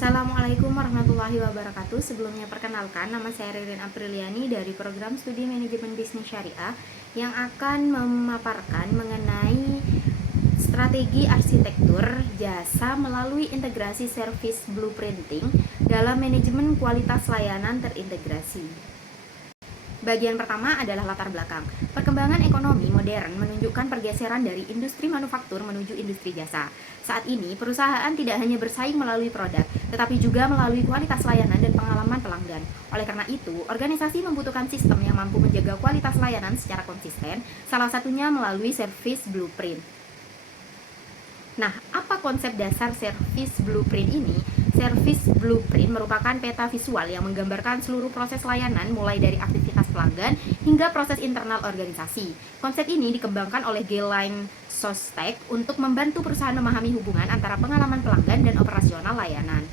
Assalamualaikum warahmatullahi wabarakatuh. Sebelumnya perkenalkan, nama saya Ririn Apriliani dari program studi manajemen bisnis syariah yang akan memaparkan mengenai strategi arsitektur jasa melalui integrasi service blueprinting dalam manajemen kualitas layanan terintegrasi. Bagian pertama adalah latar belakang. Perkembangan ekonomi modern menunjukkan pergeseran dari industri manufaktur menuju industri jasa. Saat ini, perusahaan tidak hanya bersaing melalui produk, tetapi juga melalui kualitas layanan dan pengalaman pelanggan. Oleh karena itu, organisasi membutuhkan sistem yang mampu menjaga kualitas layanan secara konsisten, salah satunya melalui service blueprint. Nah, apa konsep dasar service blueprint ini? Service blueprint merupakan peta visual yang menggambarkan seluruh proses layanan mulai dari aktivitas pelanggan hingga proses internal organisasi. Konsep ini dikembangkan oleh Gehlen Sostek untuk membantu perusahaan memahami hubungan antara pengalaman pelanggan dan operasional layanan.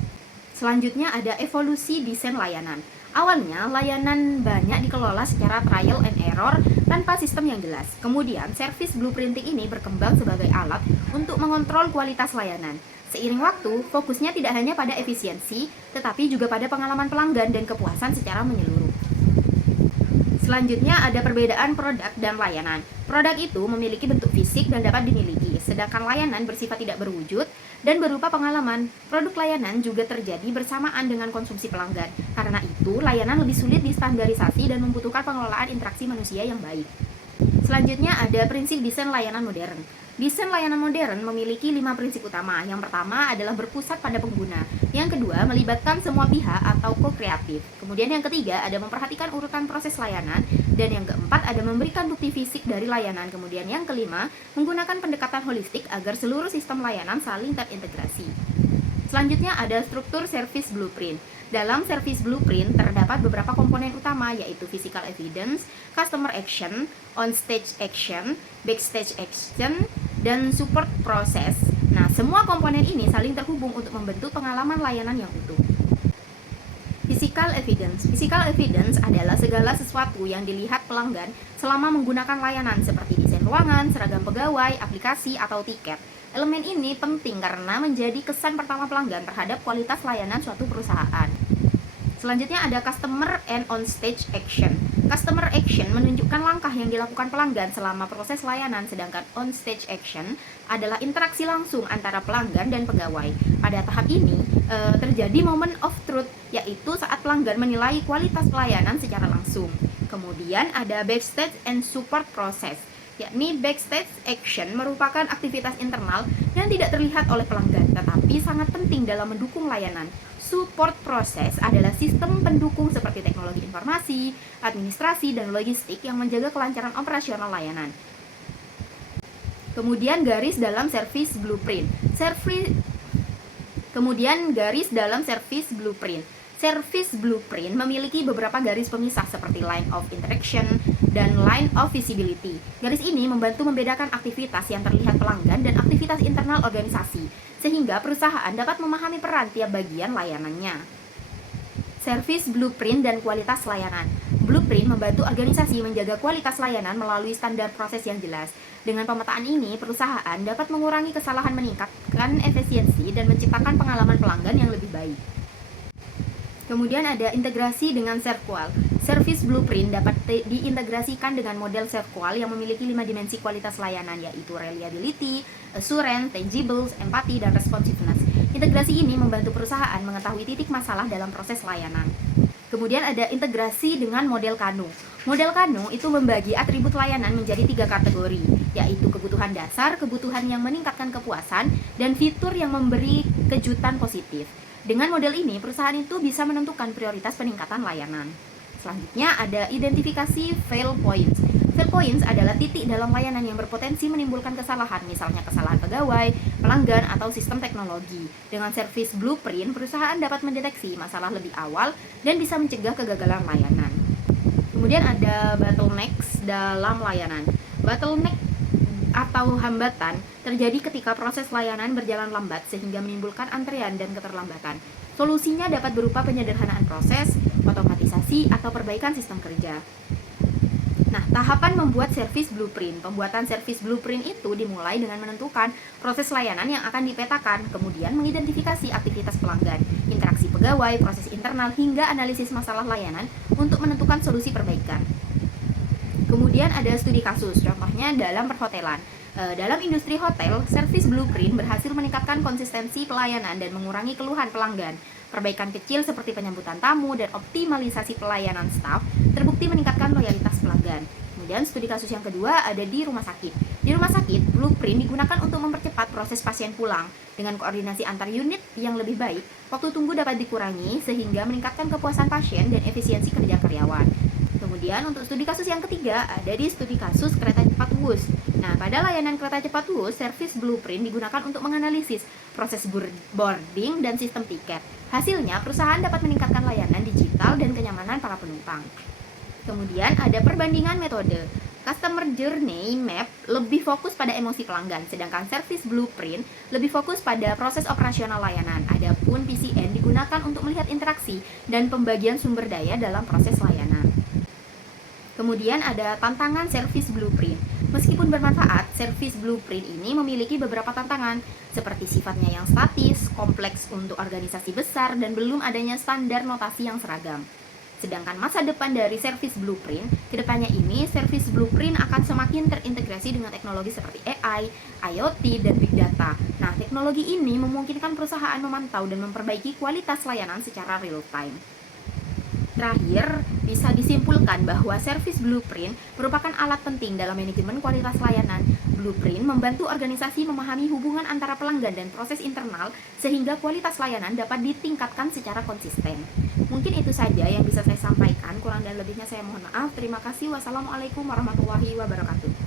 Selanjutnya ada evolusi desain layanan. Awalnya, layanan banyak dikelola secara trial and error tanpa sistem yang jelas. Kemudian, service blueprinting ini berkembang sebagai alat untuk mengontrol kualitas layanan. Seiring waktu, fokusnya tidak hanya pada efisiensi, tetapi juga pada pengalaman pelanggan dan kepuasan secara menyeluruh. Selanjutnya ada perbedaan produk dan layanan. Produk itu memiliki bentuk fisik dan dapat dimiliki, sedangkan layanan bersifat tidak berwujud dan berupa pengalaman. Produk layanan juga terjadi bersamaan dengan konsumsi pelanggan. Karena itu, layanan lebih sulit distandarisasi dan membutuhkan pengelolaan interaksi manusia yang baik. Selanjutnya ada prinsip desain layanan modern. Desain layanan modern memiliki 5 prinsip utama. Yang pertama adalah berpusat pada pengguna. Yang kedua, melibatkan semua pihak atau co-kreatif. Kemudian yang ketiga, ada memperhatikan urutan proses layanan. Dan yang keempat, ada memberikan bukti fisik dari layanan. Kemudian yang kelima, menggunakan pendekatan holistik agar seluruh sistem layanan saling terintegrasi. Selanjutnya ada struktur service blueprint. Dalam service blueprint terdapat beberapa komponen utama, yaitu physical evidence, customer action, on-stage action, backstage action, dan support process. Nah, semua komponen ini saling terhubung untuk membentuk pengalaman layanan yang utuh. Physical evidence. Physical evidence adalah segala sesuatu yang dilihat pelanggan selama menggunakan layanan seperti desain ruangan, seragam pegawai, aplikasi, atau tiket. Elemen ini penting karena menjadi kesan pertama pelanggan terhadap kualitas layanan suatu perusahaan. Selanjutnya ada customer and on-stage action. Customer action menunjukkan langkah yang dilakukan pelanggan selama proses layanan, sedangkan on-stage action adalah interaksi langsung antara pelanggan dan pegawai. Pada tahap ini terjadi moment of truth, yaitu saat pelanggan menilai kualitas pelayanan secara langsung. Kemudian ada backstage and support process, yakni backstage action merupakan aktivitas internal yang tidak terlihat oleh pelanggan, tetapi sangat penting dalam mendukung layanan. Support process adalah sistem pendukung seperti teknologi informasi, administrasi, dan logistik yang menjaga kelancaran operasional layanan. Kemudian garis dalam service blueprint. Service blueprint memiliki beberapa garis pemisah seperti line of interaction dan line of visibility. Garis ini membantu membedakan aktivitas yang terlihat pelanggan dan aktivitas internal organisasi, sehingga perusahaan dapat memahami peran tiap bagian layanannya. Service blueprint dan kualitas layanan. Blueprint membantu organisasi menjaga kualitas layanan melalui standar proses yang jelas. Dengan pemetaan ini, perusahaan dapat mengurangi kesalahan, meningkatkan efisiensi, dan menciptakan pengalaman pelanggan yang lebih baik. Kemudian ada integrasi dengan ServQual. Service blueprint dapat diintegrasikan dengan model ServQual yang memiliki 5 dimensi kualitas layanan, yaitu reliability, assurance, tangibles, empati, dan responsiveness. Integrasi ini membantu perusahaan mengetahui titik masalah dalam proses layanan. Kemudian ada integrasi dengan model Kanu. Model Kanu itu membagi atribut layanan menjadi 3 kategori, yaitu kebutuhan dasar, kebutuhan yang meningkatkan kepuasan, dan fitur yang memberi kejutan positif. Dengan model ini, perusahaan itu bisa menentukan prioritas peningkatan layanan. Selanjutnya ada identifikasi fail points. Fail points adalah titik dalam layanan yang berpotensi menimbulkan kesalahan, misalnya kesalahan pegawai, pelanggan, atau sistem teknologi. Dengan service blueprint, perusahaan dapat mendeteksi masalah lebih awal dan bisa mencegah kegagalan layanan. Kemudian ada bottlenecks dalam layanan. Bottleneck atau hambatan terjadi ketika proses layanan berjalan lambat sehingga menimbulkan antrean dan keterlambatan. Solusinya dapat berupa penyederhanaan proses, otomatisasi, atau perbaikan sistem kerja. Nah, tahapan membuat service blueprint. Pembuatan service blueprint itu dimulai dengan menentukan proses layanan yang akan dipetakan, kemudian mengidentifikasi aktivitas pelanggan, interaksi pegawai, proses internal, hingga analisis masalah layanan untuk menentukan solusi perbaikan. Kemudian ada studi kasus, contohnya dalam perhotelan. Dalam industri hotel, service blueprint berhasil meningkatkan konsistensi pelayanan dan mengurangi keluhan pelanggan. Perbaikan kecil seperti penyambutan tamu dan optimalisasi pelayanan staf terbukti meningkatkan loyalitas pelanggan. Kemudian studi kasus yang kedua ada di rumah sakit. Di rumah sakit, blueprint digunakan untuk mempercepat proses pasien pulang. Dengan koordinasi antar unit yang lebih baik, waktu tunggu dapat dikurangi sehingga meningkatkan kepuasan pasien dan efisiensi kerja karyawan. Kemudian untuk studi kasus yang ketiga ada di studi kasus kereta cepat Wus. Nah, pada layanan kereta cepat Wus, service blueprint digunakan untuk menganalisis proses boarding dan sistem tiket. Hasilnya, perusahaan dapat meningkatkan layanan digital dan kenyamanan para penumpang. Kemudian ada perbandingan metode. Customer Journey Map lebih fokus pada emosi pelanggan, sedangkan Service Blueprint lebih fokus pada proses operasional layanan. Adapun PCN digunakan untuk melihat interaksi dan pembagian sumber daya dalam proses layanan. Kemudian ada tantangan Service Blueprint. Meskipun bermanfaat, Service Blueprint ini memiliki beberapa tantangan, seperti sifatnya yang statis, kompleks untuk organisasi besar, dan belum adanya standar notasi yang seragam. Sedangkan masa depan dari Service Blueprint, kedepannya ini Service Blueprint akan semakin terintegrasi dengan teknologi seperti AI, IoT, dan Big Data. Nah, teknologi ini memungkinkan perusahaan memantau dan memperbaiki kualitas layanan secara real time. Terakhir, bisa disimpulkan bahwa Service Blueprint merupakan alat penting dalam manajemen kualitas layanan. Blueprint membantu organisasi memahami hubungan antara pelanggan dan proses internal sehingga kualitas layanan dapat ditingkatkan secara konsisten. Mungkin itu saja yang bisa saya sampaikan, kurang dan lebihnya saya mohon maaf. Terima kasih. Wassalamualaikum warahmatullahi wabarakatuh.